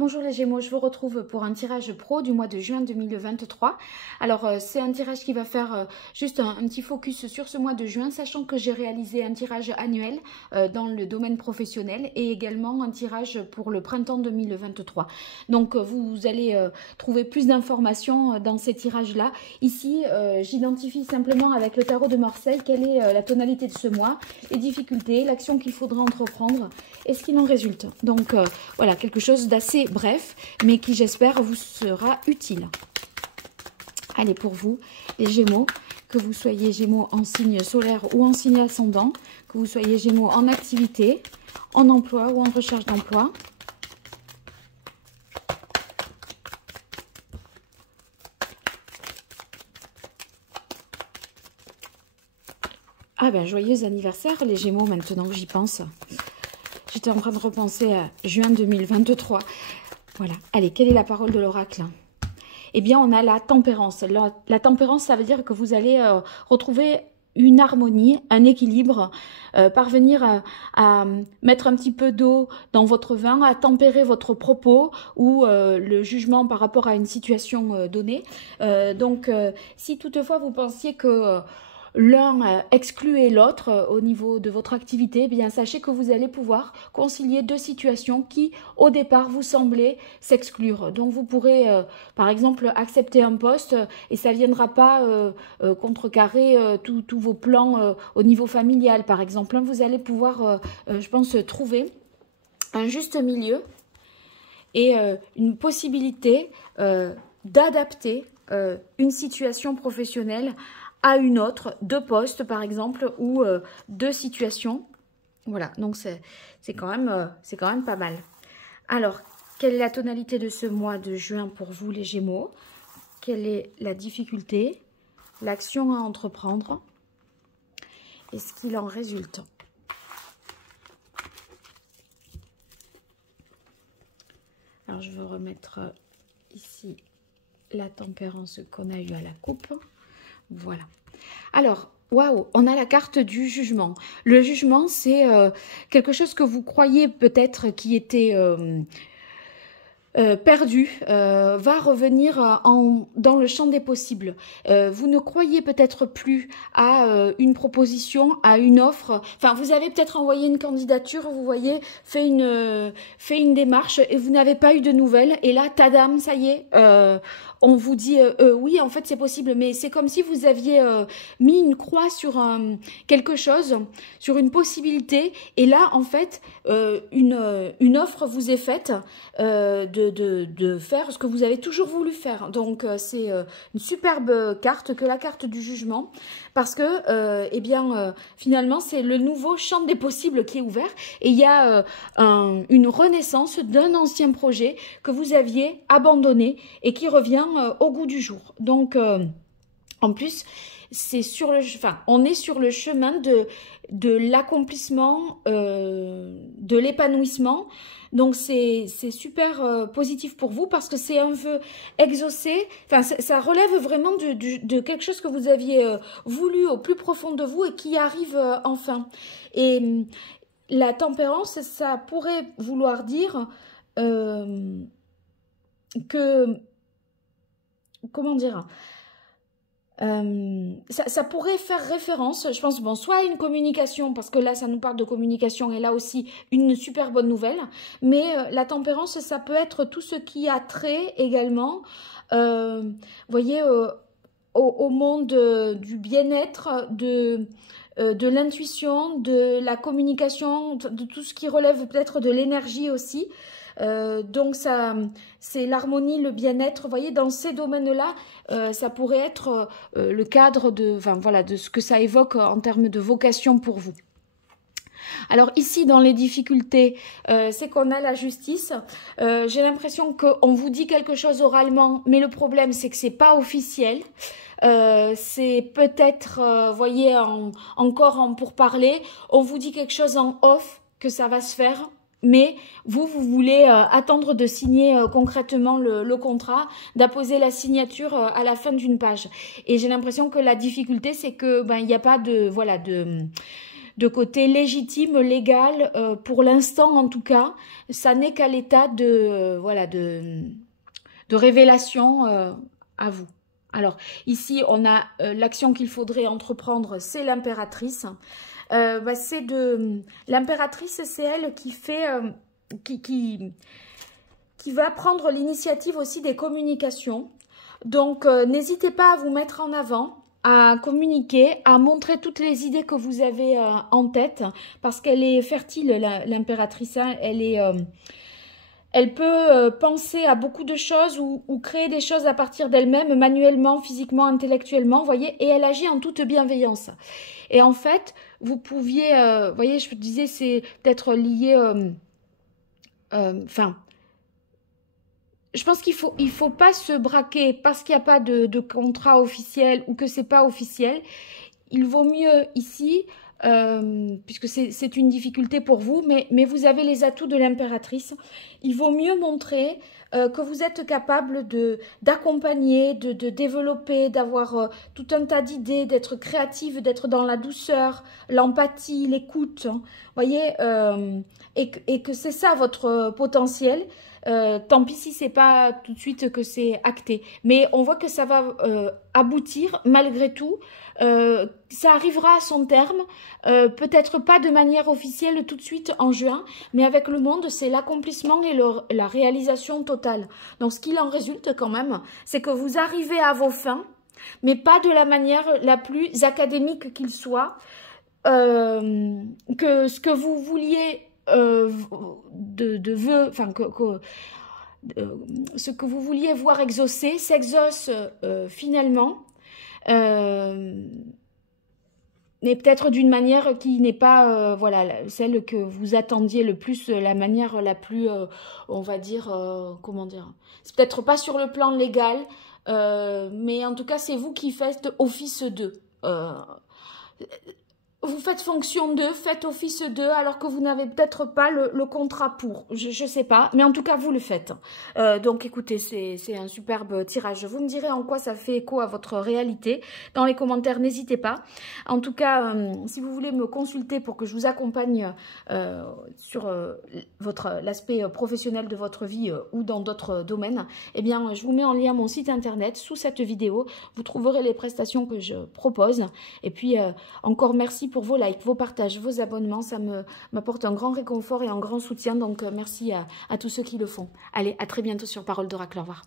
Bonjour les Gémeaux, je vous retrouve pour un tirage pro du mois de juin 2023. Alors c'est un tirage qui va faire juste un petit focus sur ce mois de juin, sachant que j'ai réalisé un tirage annuel dans le domaine professionnel et également un tirage pour le printemps 2023. Donc vous allez trouver plus d'informations dans ces tirages-là. Ici, j'identifie simplement avec le tarot de Marseille quelle est la tonalité de ce mois, les difficultés, l'action qu'il faudra entreprendre et ce qu'il en résulte. Donc voilà, quelque chose d'assez bref, mais qui j'espère vous sera utile. Allez, pour vous, les Gémeaux, que vous soyez Gémeaux en signe solaire ou en signe ascendant, que vous soyez Gémeaux en activité, en emploi ou en recherche d'emploi. Ah ben, joyeux anniversaire les Gémeaux, maintenant que j'y pense. J'étais en train de repenser à juin 2023. Voilà. Allez, quelle est la parole de l'oracle? Eh bien, on a la tempérance. La tempérance, ça veut dire que vous allez retrouver une harmonie, un équilibre, parvenir à mettre un petit peu d'eau dans votre vin, à tempérer votre propos ou le jugement par rapport à une situation donnée. Donc, si toutefois vous pensiez que l'un excluait l'autre au niveau de votre activité, eh bien sachez que vous allez pouvoir concilier deux situations qui au départ vous semblaient s'exclure. Donc vous pourrez par exemple accepter un poste et ça ne viendra pas contrecarrer tous vos plans au niveau familial par exemple. Vous allez pouvoir je pense trouver un juste milieu et une possibilité d'adapter une situation professionnelle à une autre, deux postes par exemple, ou deux situations. Voilà, donc c'est quand même pas mal. Alors, quelle est la tonalité de ce mois de juin pour vous les Gémeaux? Quelle est la difficulté, l'action à entreprendre et ce qu'il en résulte? Alors, je vais remettre ici la tempérance qu'on a eue à la coupe. Voilà. Alors, waouh, on a la carte du jugement. Le jugement, c'est quelque chose que vous croyez peut-être qui était perdu, va revenir dans le champ des possibles. Vous ne croyez peut-être plus à une proposition, à une offre. Enfin, vous avez peut-être envoyé une candidature, vous voyez, fait une démarche et vous n'avez pas eu de nouvelles. Et là, tadam, ça y est, on vous dit oui, en fait, c'est possible. Mais c'est comme si vous aviez mis une croix sur quelque chose, sur une possibilité. Et là, en fait, une offre vous est faite de faire ce que vous avez toujours voulu faire. Donc, c'est une superbe carte que la carte du jugement. Parce que, eh bien, finalement, c'est le nouveau champ des possibles qui est ouvert. Et il y a une renaissance d'un ancien projet que vous aviez abandonné et qui revient au goût du jour. Donc, en plus, on est sur le chemin de l'accomplissement, de l'épanouissement. Donc, c'est super positif pour vous parce que c'est un vœu exaucé. Enfin, ça relève vraiment de quelque chose que vous aviez voulu au plus profond de vous et qui arrive enfin. Et la tempérance, ça pourrait vouloir dire que... Comment dire ? Ça pourrait faire référence, je pense, bon, soit à une communication, parce que là, ça nous parle de communication, et là aussi, une super bonne nouvelle, mais la tempérance, ça peut être tout ce qui a trait également, vous voyez, au monde du bien-être, de l'intuition, de la communication, de tout ce qui relève peut-être de l'énergie aussi. Donc ça, c'est l'harmonie, le bien-être. Vous voyez, dans ces domaines-là, ça pourrait être le cadre voilà, de ce que ça évoque en termes de vocation pour vous. Alors ici, dans les difficultés, c'est qu'on a la justice. J'ai l'impression qu'on vous dit quelque chose oralement, mais le problème, c'est que c'est pas officiel. C'est peut-être, voyez, encore en pourparlers. On vous dit quelque chose en off, que ça va se faire. Mais vous voulez attendre de signer concrètement le contrat, d'apposer la signature à la fin d'une page. Et j'ai l'impression que la difficulté, c'est que il n'y a pas de de côté légitime, légal, pour l'instant en tout cas, ça n'est qu'à l'état de, voilà, de révélation à vous. Alors, ici, on a l'action qu'il faudrait entreprendre, c'est l'impératrice. L'impératrice, c'est elle qui fait, qui va prendre l'initiative aussi des communications. Donc, n'hésitez pas à vous mettre en avant, à communiquer, à montrer toutes les idées que vous avez en tête, parce qu'elle est fertile, l'impératrice, hein, elle peut penser à beaucoup de choses ou créer des choses à partir d'elle-même, manuellement, physiquement, intellectuellement, vous voyez, et elle agit en toute bienveillance. Et en fait, vous pouviez, vous voyez, je vous disais, c'est peut-être lié, enfin, je pense qu'il faut pas se braquer parce qu'il n'y a pas de contrat officiel ou que c'est pas officiel. Il vaut mieux ici, puisque c'est une difficulté pour vous, mais vous avez les atouts de l'impératrice. Il vaut mieux montrer que vous êtes capable d'accompagner, de développer, d'avoir tout un tas d'idées, d'être créative, d'être dans la douceur, l'empathie, l'écoute. Hein, voyez, et que c'est ça votre potentiel. Tant pis si c'est pas tout de suite que c'est acté, mais on voit que ça va aboutir malgré tout. Ça arrivera à son terme, peut-être pas de manière officielle tout de suite en juin, mais avec le monde, c'est l'accomplissement et la réalisation totale. Donc ce qu'il en résulte quand même, c'est que vous arrivez à vos fins, mais pas de la manière la plus académique qu'il soit, que ce que vous vouliez ce que vous vouliez voir exaucer s'exauce finalement, mais peut-être d'une manière qui n'est pas voilà, celle que vous attendiez le plus, la manière la plus, on va dire, comment dire, c'est peut-être pas sur le plan légal, mais en tout cas c'est vous qui faites office d'eux. Vous faites fonction d'eux, faites office d'eux, alors que vous n'avez peut-être pas le contrat pour. Je sais pas, mais en tout cas, vous le faites. Donc, écoutez, c'est un superbe tirage. Vous me direz en quoi ça fait écho à votre réalité. Dans les commentaires, n'hésitez pas. En tout cas, si vous voulez me consulter pour que je vous accompagne sur l'aspect professionnel de votre vie ou dans d'autres domaines, eh bien, je vous mets en lien mon site internet sous cette vidéo. Vous trouverez les prestations que je propose. Et puis, encore merci pour vos likes, vos partages, vos abonnements, ça m'apporte un grand réconfort et un grand soutien, donc merci à tous ceux qui le font. Allez, à très bientôt sur Parole d'Oracle, au revoir.